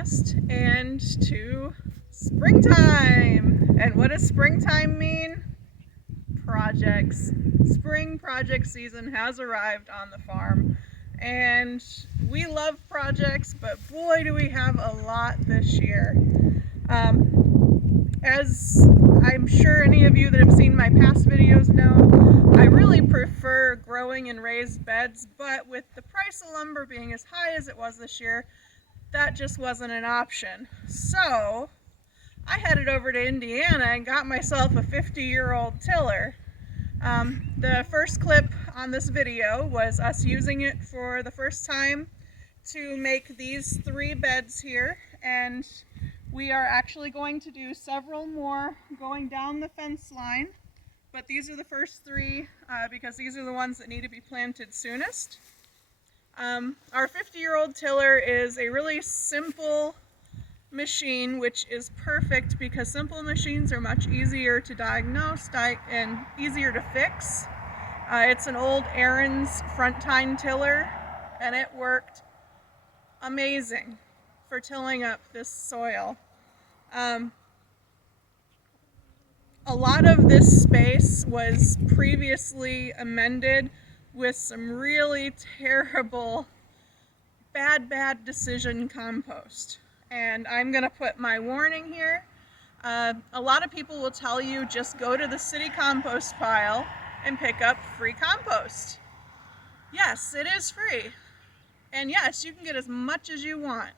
nest and to springtime. And what does springtime mean? Projects. Spring project season has arrived on the farm, and we love projects, but boy do we have a lot this year. As I'm sure any of you that have seen my past videos know, I really prefer growing in raised beds, but with the price of lumber being as high as it was this year, that just wasn't an option. So I headed over to Indiana and got myself a 50-year-old tiller. The first clip on this video was us using it for the first time to make these 3 beds here, and we are actually going to do several more going down the fence line, but these are the first 3 because these are the ones that need to be planted soonest. Our 50-year-old tiller is a really simple machine, which is perfect because simple machines are much easier to diagnose and easier to fix. It's an old Aaron's front tine tiller, and it worked amazing for tilling up this soil. A lot of this space was previously amended with some really terrible, bad decision compost. And I'm going to put my warning here. A lot of people will tell you just go to the city compost pile and pick up free compost. Yes, it is free. And yes, you can get as much as you want.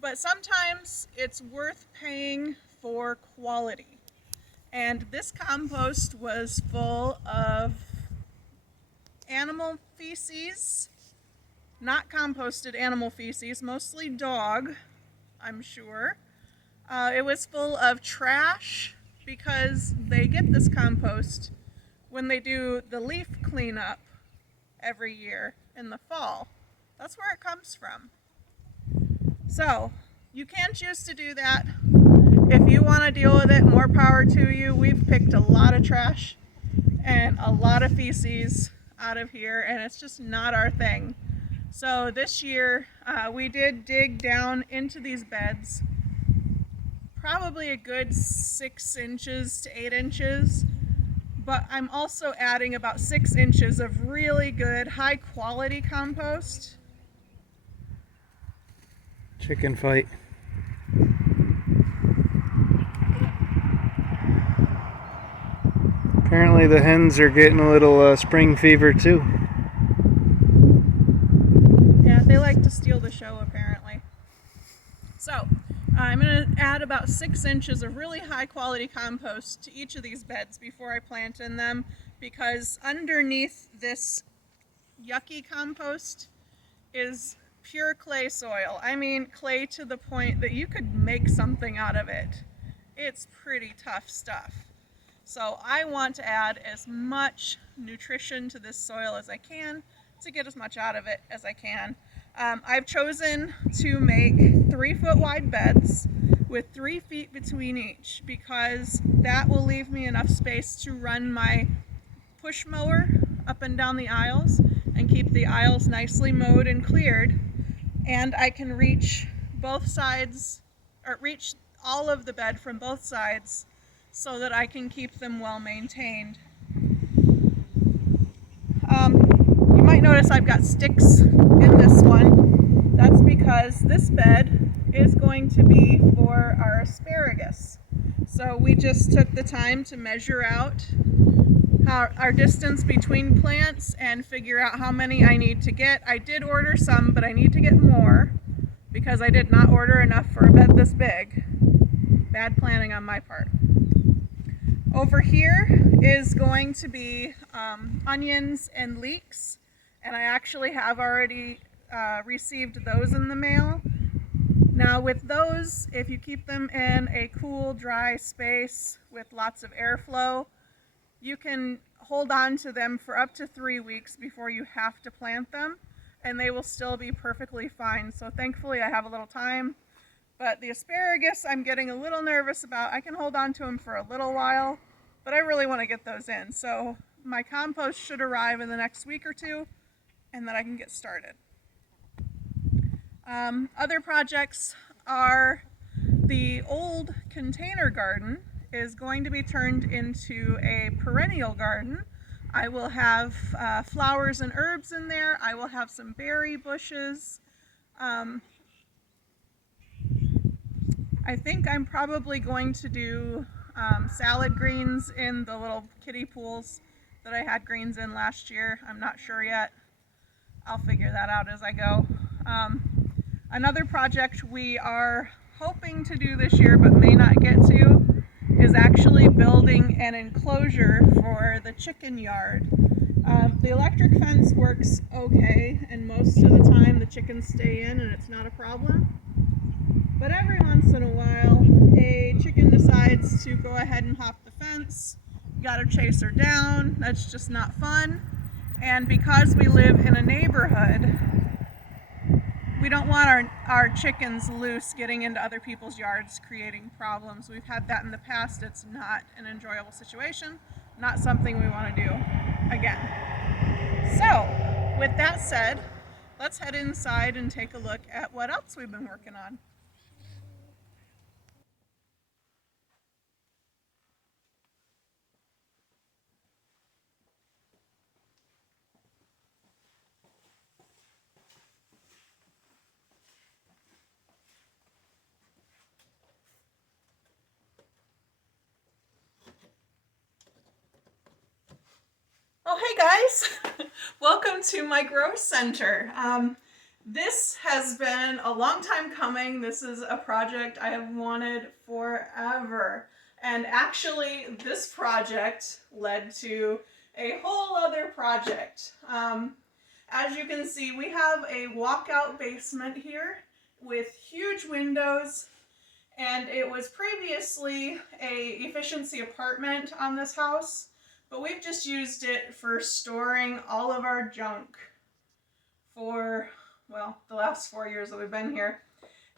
But sometimes it's worth paying for quality. And this compost was full of animal feces. Not composted animal feces, mostly dog, I'm sure. It was full of trash because they get this compost when they do the leaf cleanup every year in the fall. That's where it comes from. So, you can choose to do that. If you want to deal with it, more power to you. We've picked a lot of trash and a lot of feces out of here, and it's just not our thing. So this year we did dig down into these beds, probably a good 6 inches to 8 inches, but I'm also adding about 6 inches of really good high quality compost. Chicken fight. Apparently the hens are getting a little spring fever too. They like to steal the show, apparently. So, I'm going to add about 6 inches of really high quality compost to each of these beds before I plant in them, because underneath this yucky compost is pure clay soil. I mean, clay to the point that you could make something out of it. It's pretty tough stuff. So I want to add as much nutrition to this soil as I can to get as much out of it as I can. I've chosen to make 3-foot wide beds with 3 feet between each, because that will leave me enough space to run my push mower up and down the aisles and keep the aisles nicely mowed and cleared. And I can reach both sides, or reach all of the bed from both sides, so that I can keep them well maintained. You might notice I've got sticks in this one. That's because this bed is going to be for our asparagus. So we just took the time to measure out our distance between plants and figure out how many I need to get. I did order some, but I need to get more because I did not order enough for a bed this big. Bad planning on my part. Over here is going to be onions and leeks, and I actually have already received those in the mail. Now with those, if you keep them in a cool, dry space with lots of airflow, you can hold on to them for up to 3 weeks before you have to plant them, and they will still be perfectly fine. So thankfully I have a little time. But the asparagus I'm getting a little nervous about. I can hold on to them for a little while, but I really want to get those in. So my compost should arrive in the next week or two, and then I can get started. Other projects are the old container garden is going to be turned into a perennial garden. I will have flowers and herbs in there. I will have some berry bushes. Um, I think I'm probably going to do salad greens in the little kiddie pools that I had greens in last year. I'm not sure yet. I'll figure that out as I go. Another project we are hoping to do this year but may not get to is actually building an enclosure for the chicken yard. The electric fence works okay, and most of the time the chickens stay in and it's not a problem. But every once in a while, a chicken decides to go ahead and hop the fence. You gotta chase her down. That's just not fun. And because we live in a neighborhood, we don't want our chickens loose getting into other people's yards, creating problems. We've had that in the past. It's not an enjoyable situation, not something we want to do again. So, with that said, let's head inside and take a look at what else we've been working on. Oh, hey guys! Welcome to my grow center. This has been a long time coming. This is a project I have wanted forever. And actually, this project led to a whole other project. As you can see, we have a walkout basement here with huge windows, and it was previously a efficiency apartment on this house. But we've just used it for storing all of our junk for, well, the last 4 years that we've been here.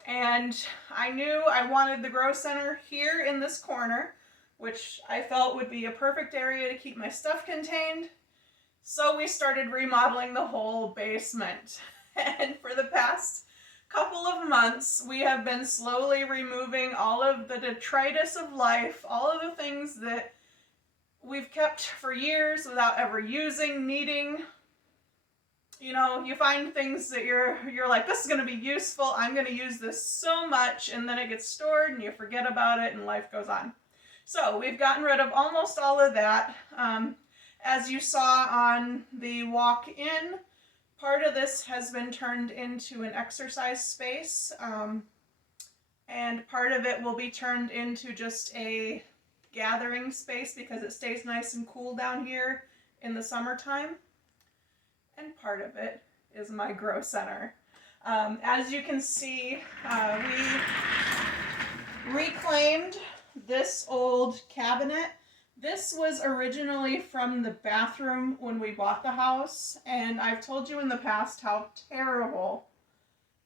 And I knew I wanted the grow center here in this corner, which I felt would be a perfect area to keep my stuff contained. So we started remodeling the whole basement. And for the past couple of months, we have been slowly removing all of the detritus of life, all of the things that we've kept for years without ever using, needing. You know, you find things that you're like, this is going to be useful, I'm going to use this so much, and then it gets stored and you forget about it and life goes on. So we've gotten rid of almost all of that. As you saw on the walk in, part of this has been turned into an exercise space, and part of it will be turned into just a gathering space because it stays nice and cool down here in the summertime. And part of it is my grow center. As you can see, we reclaimed this old cabinet. This was originally from the bathroom when we bought the house, and I've told you in the past how terrible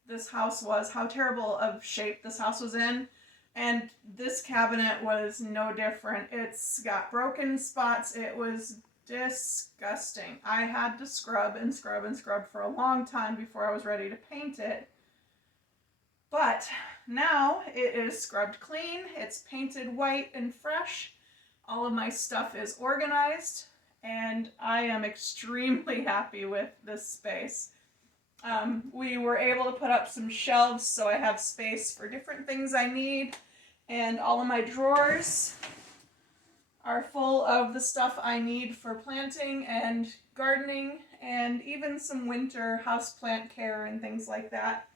this house was, how terrible of shape this house was in. And this cabinet was no different. It's got broken spots. It was disgusting. I had to scrub and scrub and scrub for a long time before I was ready to paint it. But now it is scrubbed clean. It's painted white and fresh. All of my stuff is organized, and I am extremely happy with this space. We were able to put up some shelves so I have space for different things I need, and all of my drawers are full of the stuff I need for planting and gardening, and even some winter houseplant care and things like that.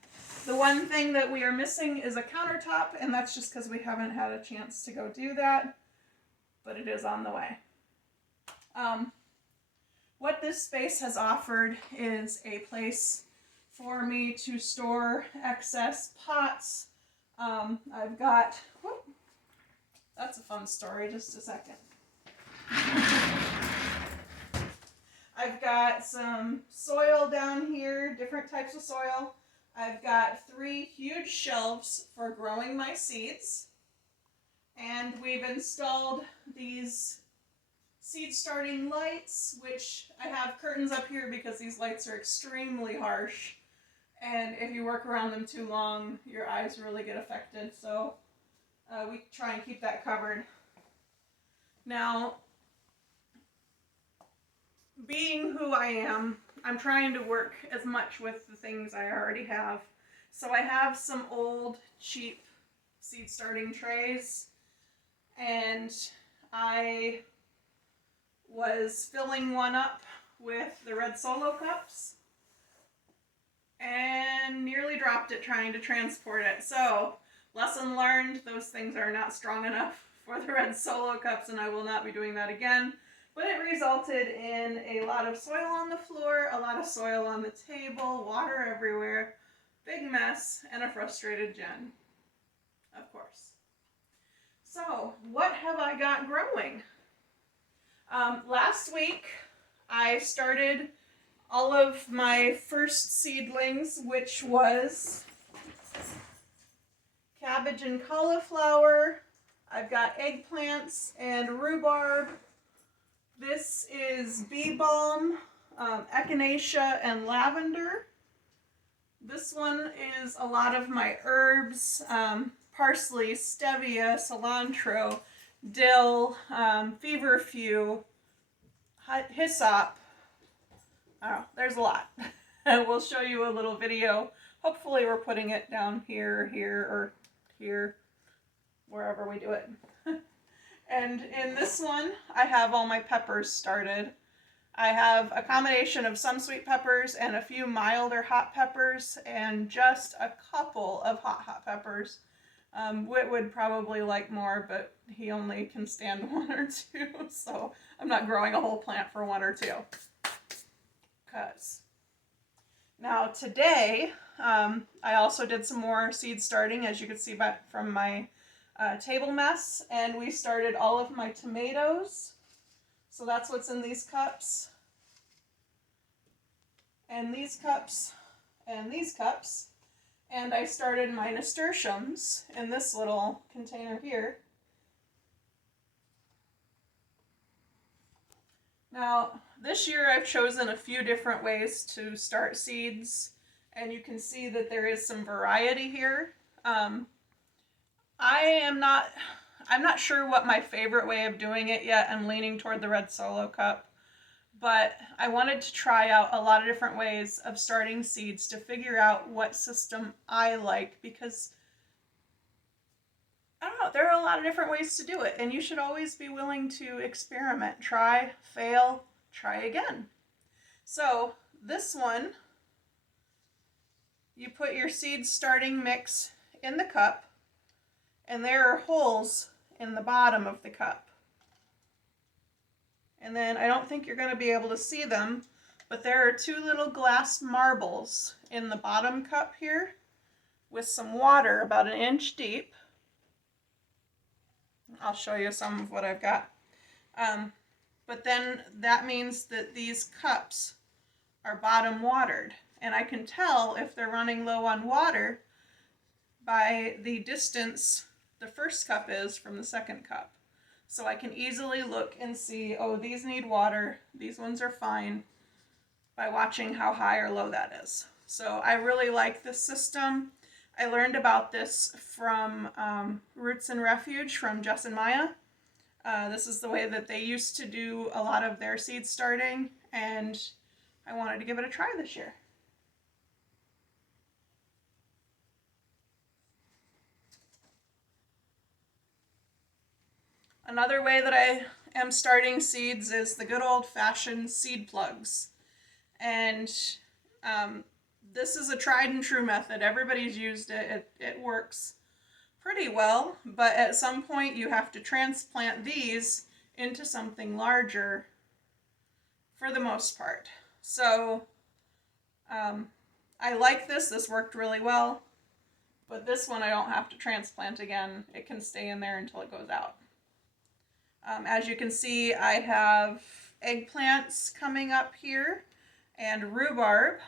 The one thing that we are missing is a countertop, and that's just because we haven't had a chance to go do that, but it is on the way. What this space has offered is a place for me to store excess pots. I've got, whoop, that's a fun story, just a second. I've got some soil down here, different types of soil. I've got 3 huge shelves for growing my seeds. And we've installed these seed starting lights, which I have curtains up here because these lights are extremely harsh. and if you work around them too long, your eyes really get affected. So we try and keep that covered. Now, being who I am, I'm trying to work as much with the things I already have. So I have some old, cheap seed starting trays, and I was filling one up with the red Solo cups and nearly dropped it trying to transport it. So, lesson learned, those things are not strong enough for the red Solo cups, and I will not be doing that again. But it resulted in a lot of soil on the floor, a lot of soil on the table, water everywhere, big mess, and a frustrated Jen, of course. So, what have I got growing? Last week, I started all of my first seedlings, which was cabbage and cauliflower. I've got eggplants and rhubarb. This is bee balm, echinacea, and lavender. This one is a lot of my herbs, parsley, stevia, cilantro, dill, feverfew, hyssop. Oh, there's a lot. We'll show you a little video. Hopefully we're putting it down here, or here, wherever we do it. And in this one, I have all my peppers started. I have a combination of some sweet peppers and a few milder hot peppers and just a couple of hot peppers. Whit would probably like more, but he only can stand one or two, so I'm not growing a whole plant for one or two. Now today, I also did some more seed starting, as you can see from my table mess, and we started all of my tomatoes. So that's what's in these cups, and these cups, and these cups. And I started my nasturtiums in this little container here. Now, this year I've chosen a few different ways to start seeds, and you can see that there is some variety here. I'm not sure what my favorite way of doing it yet. I'm leaning toward the red Solo cup, but I wanted to try out a lot of different ways of starting seeds to figure out what system I like, because I don't know, there are a lot of different ways to do it, and you should always be willing to experiment, try, fail, try again. So this one, you put your seed starting mix in the cup, and there are holes in the bottom of the cup. And then I don't think you're going to be able to see them, but there are two little glass marbles in the bottom cup here with some water about 1 inch deep. I'll show you some of what I've got. But then that means that these cups are bottom watered, and I can tell if they're running low on water by the distance the first cup is from the second cup. So I can easily look and see, oh, these need water, these ones are fine, by watching how high or low that is. So I really like this system. I learned about this from Roots and Refuge from Jess and Maya. This is the way that they used to do a lot of their seed starting, and I wanted to give it a try this year. Another way that I am starting seeds is the good old-fashioned seed plugs. And this is a tried and true method. Everybody's used it. It works pretty well, but at some point you have to transplant these into something larger for the most part. So I like this. This worked really well, but this one I don't have to transplant again. It can stay in there until it goes out. As you can see, I have eggplants coming up here and rhubarb.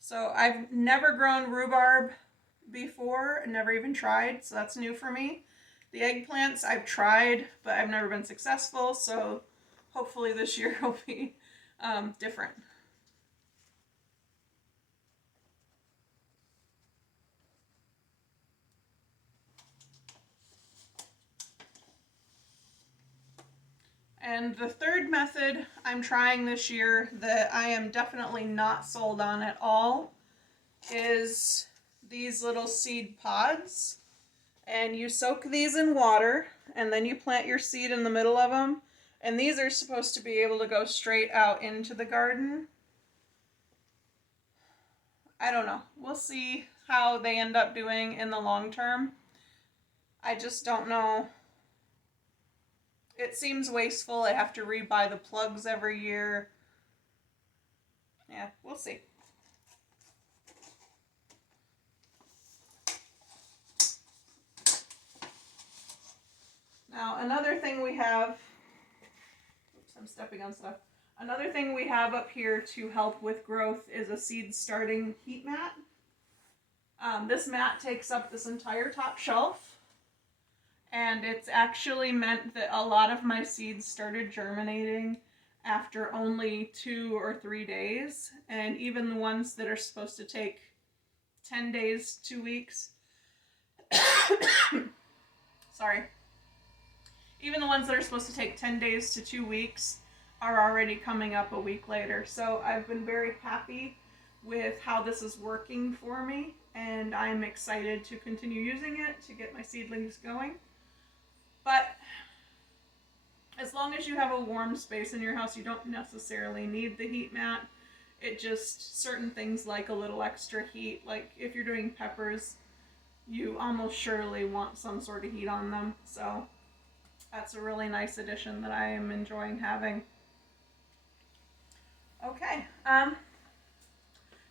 So I've never grown rhubarb before, never even tried, so that's new for me. The eggplants I've tried, but I've never been successful, so hopefully this year will be different. And the third method I'm trying this year that I am definitely not sold on at all is these little seed pods. And you soak these in water, and then you plant your seed in the middle of them. And these are supposed to be able to go straight out into the garden. I don't know. We'll see how they end up doing in the long term. I just don't know. It seems wasteful. I have to rebuy the plugs every year. Yeah, we'll see. Now, another thing we have, oops, I'm stepping on stuff. Another thing we have up here to help with growth is a seed starting heat mat. This mat takes up this entire top shelf, and it's actually meant that a lot of my seeds started germinating after only 2 or 3 days, and even the ones that are supposed to take 10 days, 2 weeks, sorry, even the ones that are supposed to take 10 days to 2 weeks are already coming up a week later. So I've been very happy with how this is working for me, and I'm excited to continue using it to get my seedlings going. But as long as you have a warm space in your house, you don't necessarily need the heat mat. It just, certain things like a little extra heat, like if you're doing peppers, you almost surely want some sort of heat on them. So that's a really nice addition that I am enjoying having. Okay,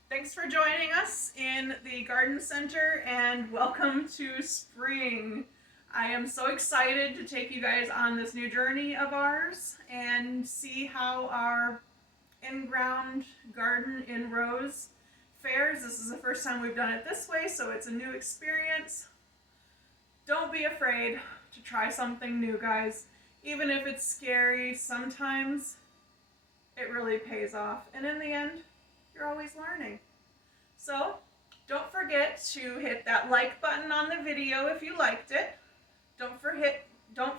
thanks for joining us in the garden center, and welcome to spring. I am so excited to take you guys on this new journey of ours and see how our in-ground garden in rows fares. This is the first time we've done it this way, so it's a new experience. Don't be afraid to try something new, guys. Even if it's scary, sometimes it really pays off. And in the end, you're always learning. So don't forget to hit that like button on the video if you liked it. Don't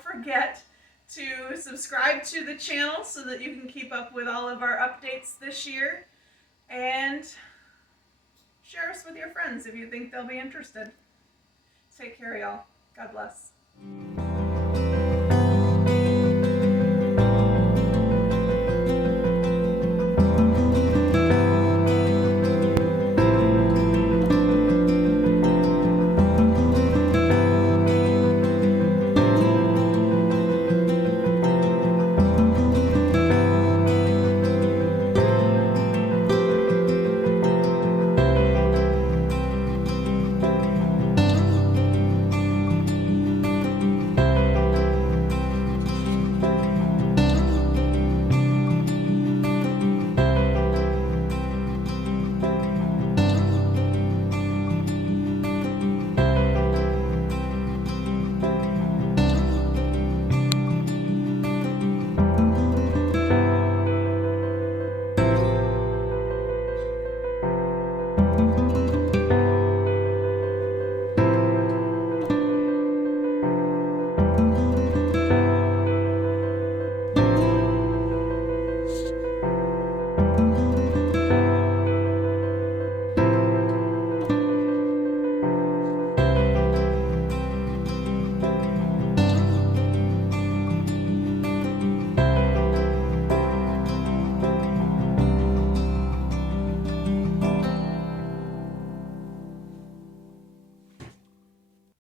forget to subscribe to the channel so that you can keep up with all of our updates this year. And share us with your friends if you think they'll be interested. Take care, y'all. God bless.